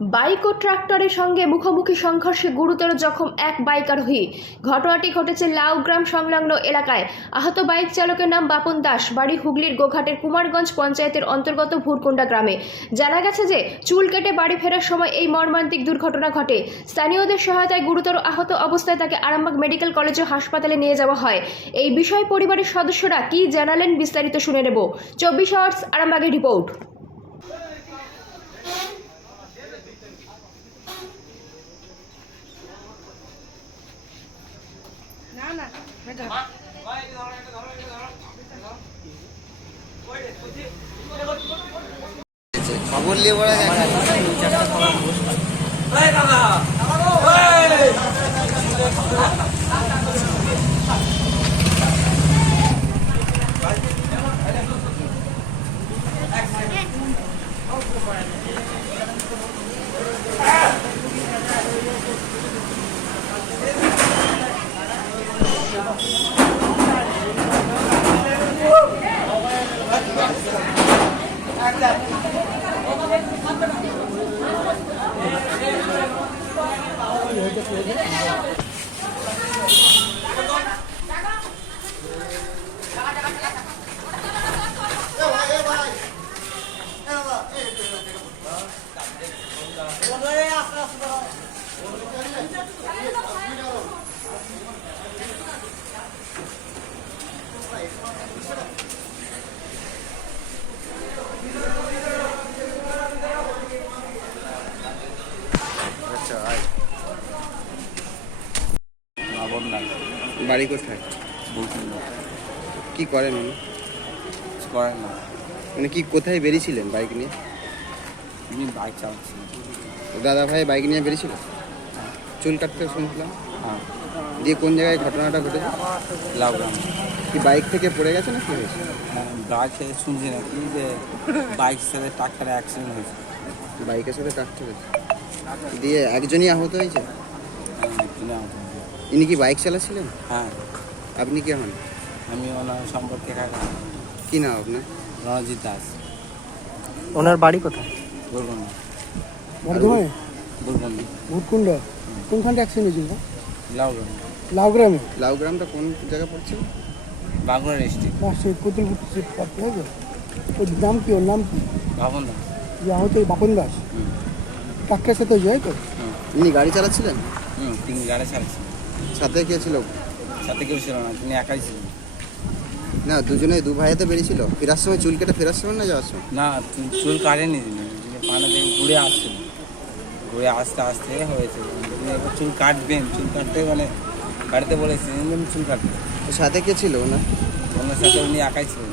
Bike ও ট্রাক্টরের সঙ্গে মুখোমুখি সংঘর্ষে গুরুতর জখম এক বাইক আরোহী। ঘটনাটি ঘটেছে লাউগ্রাম সংলগ্ন এলাকায়। আহত বাইক চালকের নাম বাপন দাস, বাড়ি হুগলির গোঘাটের কুমারগঞ্জ পঞ্চায়েতের অন্তর্গত ভুরকুন্ডা গ্রামে। জানা গেছে যে চুল কেটে বাড়ি ফেরার সময় এই মর্মান্তিক দুর্ঘটনা ঘটে। স্থানীয়দের সহায়তায় গুরুতর আহত অবস্থায় তাকে আরামবাগ মেডিকেল কলেজ ও হাসপাতালে নিয়ে যাওয়া হয়। এই বিষয়ে পরিবারের সদস্যরা কি জানালেন বিস্তারিত শুনে নেব। 24 আওয়ার্স আরামবাগের রিপোর্ট। খবর নিয়ে বলা বাড়ি কোথায়? কি করেন উনি? করেন না, মানে কি কোথায় বেরিয়েছিলেন বাইক নিয়ে? আমি বাইক চালাচ্ছি। দাদা ভাই বাইক নিয়ে বেরিয়েছিল, চুল কাটতে শুনছিলাম। হ্যাঁ, দিয়ে কোন জায়গায় ঘটনাটা ঘটেছে? লাউগ্রাম। কি বাইক থেকে পড়ে গেছে না কি হয়েছে? বাইক শুনছি নাকি যে বাইক সাথে ট্রাক্টরে অ্যাক্সিডেন্ট হয়েছে। বাইকের সাথে কাটতে হয়েছে, দিয়ে একজনই আহত হয়েছে। ইনি কি বাইক চালাচ্ছিলেন? হ্যাঁ, আপনি কি হন? আমি ওনার সম্পর্কে কি নাম আপনার? রণজিৎ দাস। ওনার বাড়ি কোথায়? বলবন্ডা। বর্ধমানে বলবন্ডা, ভুটকুন্ডা। কোনখানটা অ্যাক্সিডেন্ট হয়েছিল? লাউগ্রাম। লাউগ্রামে। লাউগ্রামটা কোন জায়গা পড়ছে? বাঁকুড়া ডিস্ট্রিক্ট। না, সেই কতুলপুর পাচ্ছে, তাই তো? ওর নাম কি? ওর নাম কি? বাপন দাস। যে আহত বাপন দাস, ট্রাক্টরের সাথে যায় তো? ইনি গাড়ি চালাচ্ছিলেন? তিনি গাড়ি চালাচ্ছি। সাথে কে ছিল? সাথে কেউ ছিল না, তিনি একাই ছিলেন। না, দুজনে দু ভাইতে বেরিয়েছিল। ফেরার সময় চুল কেটে ফেরার সময় না যাওয়ার সময়? না, চুল কাটেনি তিনি, পানা থেকে ঘুরে আসছিল। ঘুরে আসতে আসতে হয়েছে। তিনি এবার চুল কাটবেন, চুল কাটতে মানে বাড়িতে বলেছেন চুল কাটবেন। তো সাথে কে ছিল ওনার? ওনার সাথে উনি একাই ছিলেন।